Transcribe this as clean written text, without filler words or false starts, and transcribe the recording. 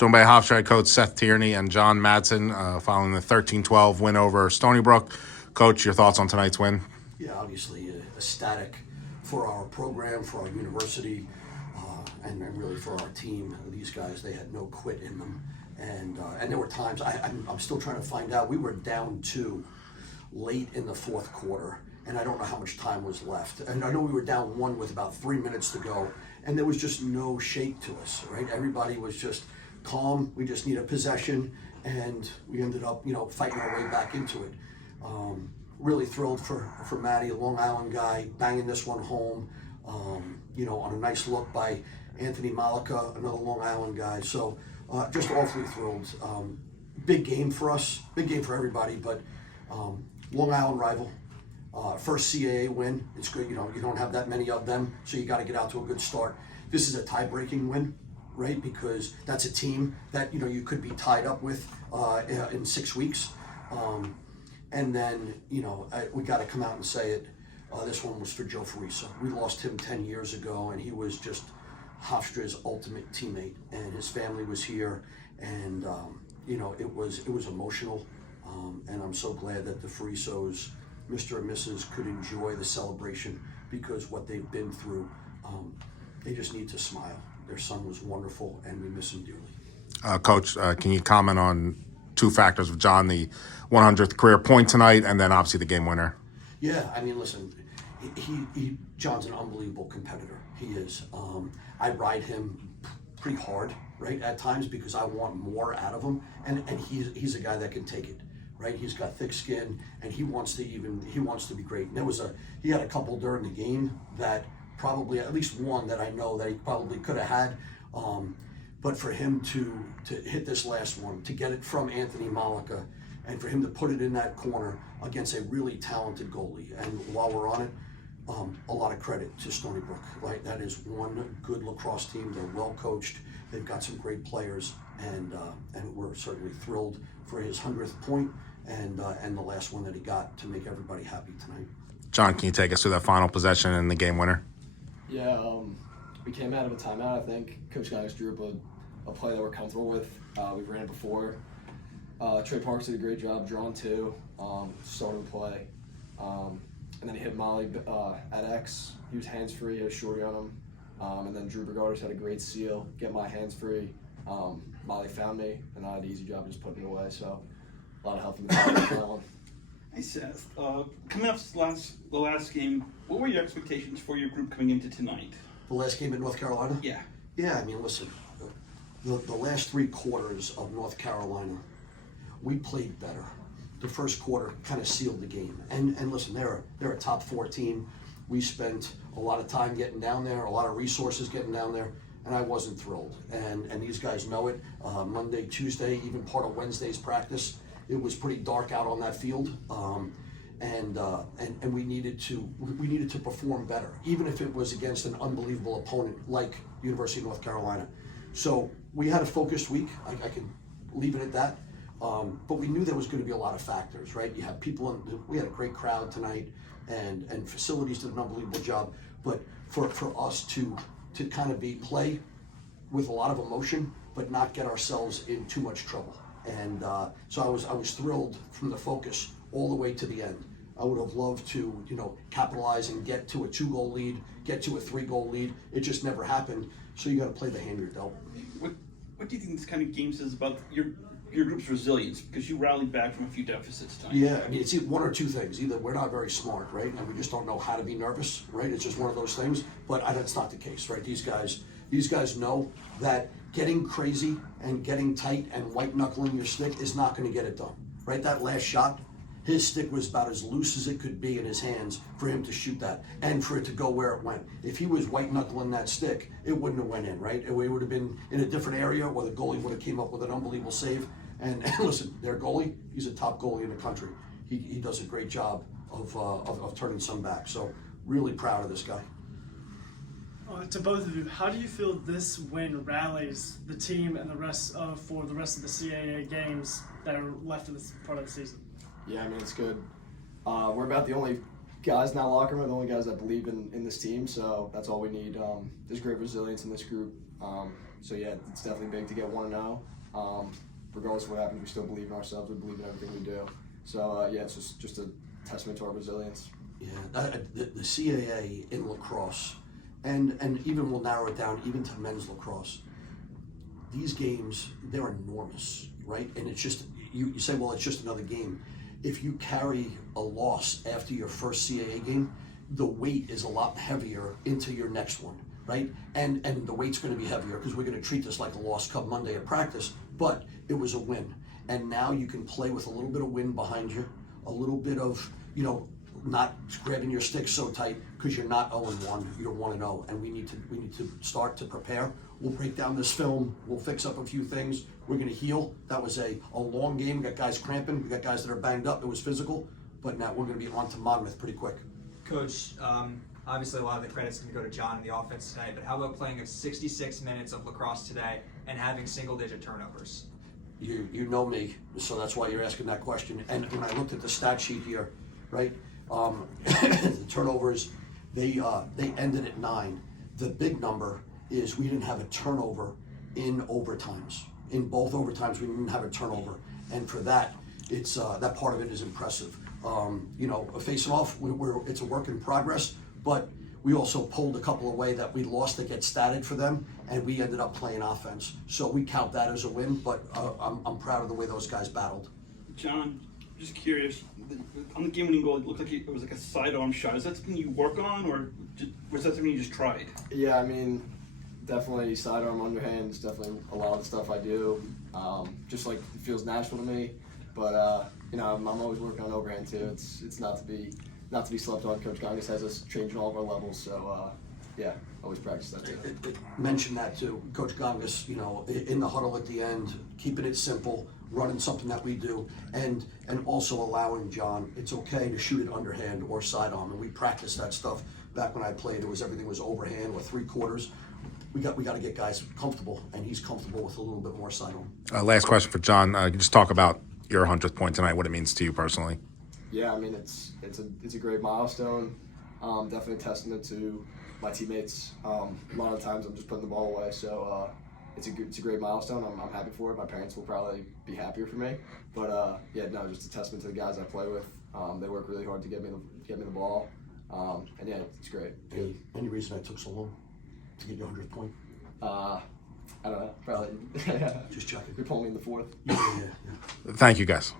Joined by Hofstra coach Seth Tierney and John Madsen following the 13-12 win over Stony Brook. Coach, your thoughts on tonight's win? Yeah, obviously ecstatic for our program, for our university, and really for our team. These guys, they had no quit in them. And there were times, I'm still trying to find out, we were down 2 late in the fourth quarter, and I don't know how much time was left. And I know we were down 1 with about 3 minutes to go, and there was just no shake to us, right? Everybody was just calm. We just needed possession, and we ended up, fighting our way back into it. Really thrilled for Matty, a Long Island guy, banging this one home, on a nice look by Anthony Malika, another Long Island guy. So just awfully thrilled. Big game for us, big game for everybody, but Long Island rival. First CAA win. It's good, you don't have that many of them, so you got to get out to a good start. This is a tie-breaking win, right? Because that's a team that you could be tied up with in 6 weeks. And then, we got to come out and say it. This one was for Joe Farisa. We lost him 10 years ago, and he was just Hofstra's ultimate teammate. And his family was here, and it was emotional. And I'm so glad that the Farisos, Mr. and Mrs., could enjoy the celebration, because what they've been through, they just need to smile. Their son was wonderful, and we miss him dearly. Coach, can you comment on 2 factors with John, the 100th career point tonight, and then obviously the game winner? Yeah, listen, John's an unbelievable competitor. He is. I ride him pretty hard, right, at times, because I want more out of him, and he's a guy that can take it, right? He's got thick skin, and he wants to be great. And he had a couple during the game that probably, at least one that I know that he probably could have had. But for him to hit this last one, to get it from Anthony Malika, and for him to put it in that corner against a really talented goalie. And while we're on it, a lot of credit to Stony Brook. Right, that is one good lacrosse team. They're well coached. They've got some great players, and we're certainly thrilled for his 100th point and the last one that he got to make everybody happy tonight. John, can you take us through that final possession and the game winner? Yeah, we came out of a timeout, I think. Coach got us drew up a play that we're comfortable with. We've ran it before. Trey Parks did a great job drawing 2, starting the play. And then he hit Molly at X. He was hands-free, he had a shorty on him. And then Drew Bergardus had a great seal, get my hands free. Molly found me, and I had an easy job just putting it away. So a lot of help from the on that one. Hey Seth, coming off the last game, what were your expectations for your group coming into tonight? The last game in North Carolina? Yeah. Yeah, listen, the last 3 quarters of North Carolina, we played better. The first quarter kind of sealed the game. And listen, they're a top 4 team. We spent a lot of time getting down there, a lot of resources getting down there, and I wasn't thrilled. And these guys know it. Monday, Tuesday, even part of Wednesday's practice, it was pretty dark out on that field. And we needed to perform better, even if it was against an unbelievable opponent like University of North Carolina. So we had a focused week. I can leave it at that. But we knew there was going to be a lot of factors, right? You have people, we had a great crowd tonight, and facilities did an unbelievable job. But for us to kind of play with a lot of emotion, but not get ourselves in too much trouble. And so I was thrilled from the focus all the way to the end. I would have loved to, capitalize and get to a 2-goal lead, get to a 3-goal lead. It just never happened. So you got to play the hand you're dealt. What do you think this kind of game says about your group's resilience? Because you rallied back from a few deficits tonight. Yeah, it's one or two things. Either we're not very smart, right, and we just don't know how to be nervous, right? It's just one of those things. But that's not the case, right? These guys know that getting crazy and getting tight and white knuckling your stick is not going to get it done, right? That last shot, his stick was about as loose as it could be in his hands for him to shoot that and for it to go where it went. If he was white knuckling that stick, it wouldn't have went in, right? It would have been in a different area, or the goalie would have came up with an unbelievable save. And listen, their goalie, he's a top goalie in the country. He does a great job of turning some back. So really proud of this guy. To both of you, how do you feel this win rallies the team and for the rest of the CAA games that are left in this part of the season? Yeah, it's good. We're about the only guys in that locker room, the only guys that believe in this team, so that's all we need. There's great resilience in this group. So yeah, it's definitely big to get 1-0. Regardless of what happens, we still believe in ourselves. We believe in everything we do. So yeah, it's just a testament to our resilience. Yeah, the CAA in lacrosse, and even we'll narrow it down even to men's lacrosse. These games, they're enormous, right? And it's just, you say, well, it's just another game. If you carry a loss after your first CAA game, the weight is a lot heavier into your next one, right? And the weight's going to be heavier because we're going to treat this like a loss come Monday at practice, but it was a win. And now you can play with a little bit of wind behind you, a little bit of, not grabbing your stick so tight because you're not 0-1, you're 1-0, and we need to start to prepare. We'll break down this film, we'll fix up a few things, we're gonna heal. That was a long game, we got guys cramping, we got guys that are banged up, it was physical, but now we're gonna be on to Monmouth pretty quick. Coach, obviously a lot of the credit's going to go to John and the offense tonight, but how about playing 66 minutes of lacrosse today and having single-digit turnovers? You know me, so that's why you're asking that question. And when I looked at the stat sheet here, right, the turnovers, they ended at 9. The big number is we didn't have a turnover in overtimes. In both overtimes, we didn't have a turnover, and for that, it's that part of it is impressive. Facing off, it's a work in progress, but we also pulled a couple away that we lost that get statted for them, and we ended up playing offense. So we count that as a win, but I'm proud of the way those guys battled. John, just curious, on the game-winning goal, it looked like it was like a sidearm shot. Is that something you work on, or was that something you just tried? Yeah, I mean, definitely sidearm underhand is definitely a lot of the stuff I do. Just like it feels natural to me, but I'm always working on overhand too. It's not to be slept on. Coach Gongas has us changing all of our levels, so yeah, always practice that too. Mention that too, Coach Gongas. In the huddle at the end, keeping it simple, running something that we do, and also allowing John, it's okay to shoot it underhand or sidearm, and we practiced that stuff back when I played. Everything was overhand or 3/4. We got to get guys comfortable, and he's comfortable with a little bit more sidearm. Last question for John. Just talk about your 100th point tonight, what it means to you personally. Yeah, I mean it's a great milestone. Definitely a testament to my teammates. A lot of times I'm just putting the ball away, so it's a great milestone. I'm happy for it. My parents will probably be happier for me, but just a testament to the guys I play with. They work really hard to get me the ball, and yeah, it's great. Any reason I took so long to get your 100th point? I don't know, probably. Just checking. You're pulling me in the fourth. Yeah. Thank you, guys.